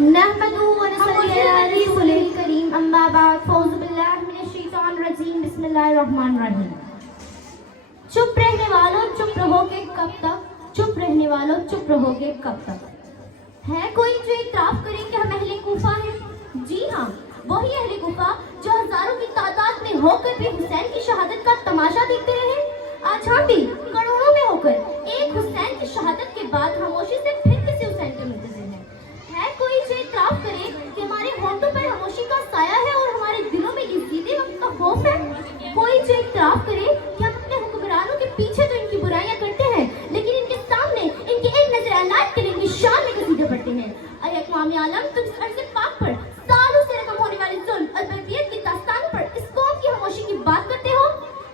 نحمدہ ونصلی علی رسولہ الکریم اما بعد فاعوذ باللہ من الشیطان الرجیم بسم اللہ الرحمن الرحیم۔ چپ رہنے والوں چپ رہو گے کب تک، چپ رہنے والوں چپ رہو گے کب تک۔ ہے کوئی جو اعتراف کرے کہ ہم اہل کوفہ ہیں؟ جی ہاں، وہی اہل کوفہ جو ہزاروں کی تعداد میں ہو کر بھی حسین کی شہادت کا تماشا دیکھتے رہے، آج ہم بھی کروڑوں میں ہو کر ایک حسین کی شہادت کے بعد خاموشی سے پھر کسی حسین کے منتظر ہیں۔ ہے کوئی جو اعتراف کرے کہ ہمارے ہونٹوں پر خاموشی کا سایہ ہے اور ہمارے دلوں میں یزید وقت کا خوف ہے؟ کوئی جو اعتراف کرے کہ ہم اپنے حکمرانوں کے پیچھے تو ان کی برائیاں کرتے ہیں لیکن ان کے سامنے ان کے ایک نظر عنایت کے لیے ان کی شان میں قصیدے پڑھتے ہیں؟ اے اقوام عالم، تم اس عرض پاک پر سالوں سے رقم ہونے والی ظلم اور بربریت کی داستانوں پر اس قوم کی خاموشی کی بات کرتے ہو؟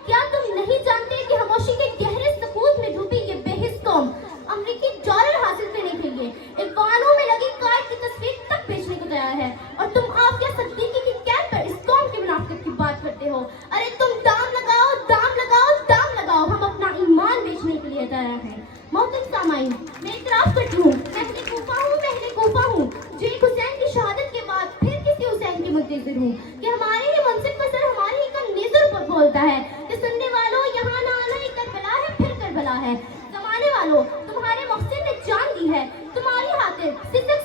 کیا تم نہیں جانتے کہ خاموشی کے گہرے سکوت میں ڈوبی یہ بے حس قوم امریکی ڈالر حاصل کرنے کے لیے ایوانوں میں لگی قائد کی تصویر تک بیچنے کو تیار ہے، اور تم عافیہ صدیقی کی قید پر اس قوم کی منافقت کی بات کرتے ہو؟ ارے تم دام لگاؤ، دام لگاؤ، دام لگاؤ، ہم اپنا ایمان بیچنے کے لیے تیار ہیں۔ محترم سامعین، میں اعتراف کرتی ہوں، میں اہل کوفہ ہوں، میں اہل کوفہ ہوں جو ایک حسین کی شہادت کے بعد پھر کسی حسین کے منتظر ہوں کہ ہمارے ہی منصب کا سر ہمارے ہی کا نیزر پر بولتا ہے کہ سننے والوں یہاں نہ آنا، یہ کربلا ہے پھر کربلا ہے۔ زمانے والوں، تمہارے محسن نے جان دی ہے، تمہاری خاطر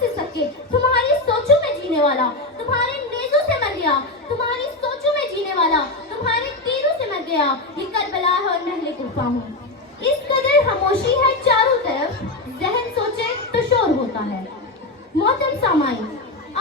سسک کے تمہاری سوچوں میں جینے والا تمہارے نیزوں سے مر گیا، تمہاری سوچوں میں جینے والا تمہارے تیروں سے مر گیا۔ یہ کربلا ہے اور میں اہل کوفہ ہوں۔ اس قدر خاموشی ہے چاروں طرف، ذہن سوچے تو شور ہوتا ہے۔ محترم سامعین،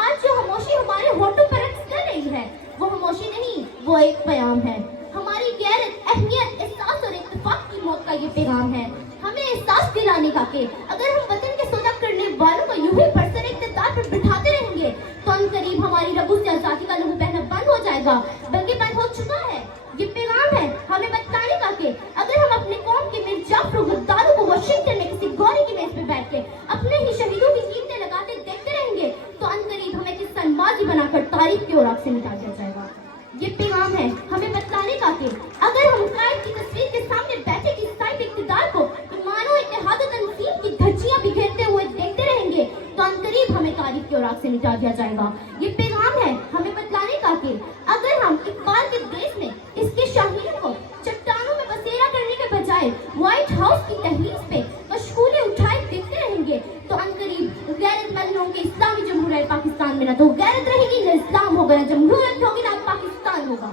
آج جو خاموشی ہمارے ہونٹوں پر رقص کر رہی ہے وہ خاموشی نہیں، وہ ایک پیام ہے۔ ہماری غیرت، اہمیت، احساس اور اتفاق کی موت کا یہ پیغام ہے۔ ہمیں احساس دلانے کا کہ اگر ہم وطن کے سودا کرنے والوں کو یوں ہی برسر اقتدار پر بٹھاتے رہیں گے تو ان قریب ہماری رگوں سے آزادی کا لہو بہنا بند ہو جائے گا، بلکہ بند ہو چکا ہے۔ یہ پیغام ہے ہمیں بتانے کا کہ اگر ہم اپنے قوم کے میر جعفر و غداروں کو واشنگٹن میں کسی گوری کی میز پہ بیٹھ کے اپنے ہی شہیدوں کی قیمتیں لگاتے دیکھتے رہیں گے تو ان قریب ہمیں قصہ بازی بنا کر تاریخ کے اوراق سے مٹا دیا جائے گا۔ یہ پیغام ہے ہمیں بتلانے کا کہ اگر ہم قائد کی تصویر کے سامنے بیٹھے کسی صاحب اقتدار کو ایمان و اتحاد و تنظیم کی دھجیاں بکھیرتے ہوئے دیکھتے رہیں گے تو ان قریب ہمیں تاریخ کے اوراق سے مٹا دیا جائے گا۔ یہ پیغام ہے ہمیں بتلانے کا کہ اگر ہم اقبال کے دیش میں اس کے شاہینوں کو چٹانوں میں بسیرا کرنے کے بجائے وائٹ ہاؤس کی دہلیز پہ مشغولے اٹھائے دیکھتے رہیں گے تو ان قریب غیرت مند لوگوں کے اسلامی جمہوریہ پاکستان میں نہ تو غیرت رہے گی، نہ اسلام ہوگا، نہ جمہوریت ہوگی، نہ پاکستان ہوگا۔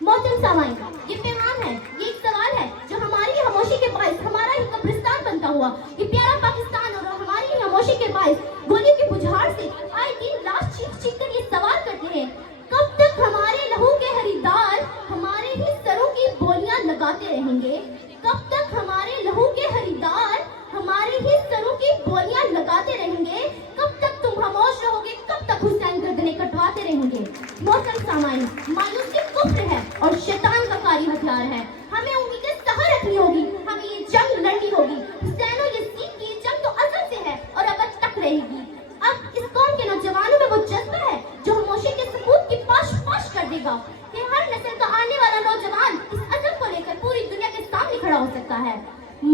محترم سامعین، یہ پیغام ہے، یہ ایک سوال ہے جو ہماری خاموشی کے باعث ہمارا ہی قبرستان بنتا ہوا یہ پیارا پاکستان اور ہماری ہی خاموشی کے باعث گولیوں کی بجھاڑ سے آئے دن لاش چیخ چیخ کر یہ سوال کرتے ہیں، کب تک ہمارے لہو کے خریدار ہمارے ہی سروں کی بولیاں لگاتے رہیں گے؟ کب تک ہمارے لہو کے خریدار ہمارے ہی سروں کی بولیاں لگاتے رہیں گے؟ کب تک تم خاموش رہو گے؟ کب تک حسین گردنیں کٹواتے رہیں گے؟ محترم سامعین، مایوسی کفر ہے اور شیطان کا کاری ہتھیار ہے۔ ہمیں امیدیں سہا رکھنی ہوگی، ہمیں یہ جنگ لڑنی ہوگی۔ حسین و یزید کی یہ جنگ تو ازل سے ہے اور ابد تک رہے گی۔ اب اس قوم کے نوجوانوں میں وہ جذبہ ہے جو خاموشی کے سکوت کی پاش پاش کر دے گا کہ ہر نسل کا آنے والا نوجوان اس عزم کو لے کر پوری دنیا کے سامنے کھڑا ہو سکتا ہے۔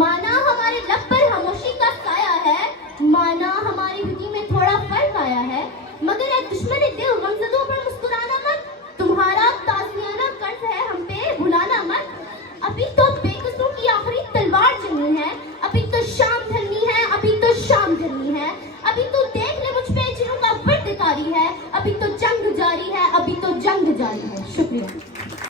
مانا ہمارے لب پر خاموشی کا سایہ ہے، مانا ہماری ہڈی میں تھوڑا فرق آیا ہے، مگر اے دشمن دل غمزدوں پر مسکرانا مت، تمہارا تازیانہ قرض ہے ہم پہ بھلانا مت۔ ابھی تو بے قصوں کی آخری تلوار چلنی ہے، ابھی تو شام ڈھلنی ہے، ابھی تو شام ڈھلنی ہے، ابھی تو دیکھ لے مجھ پہ جنوں کا ورد طاری ہے، ابھی تو جنگ جاری ہے، ابھی تو جنگ جاری ہے۔ شکریہ۔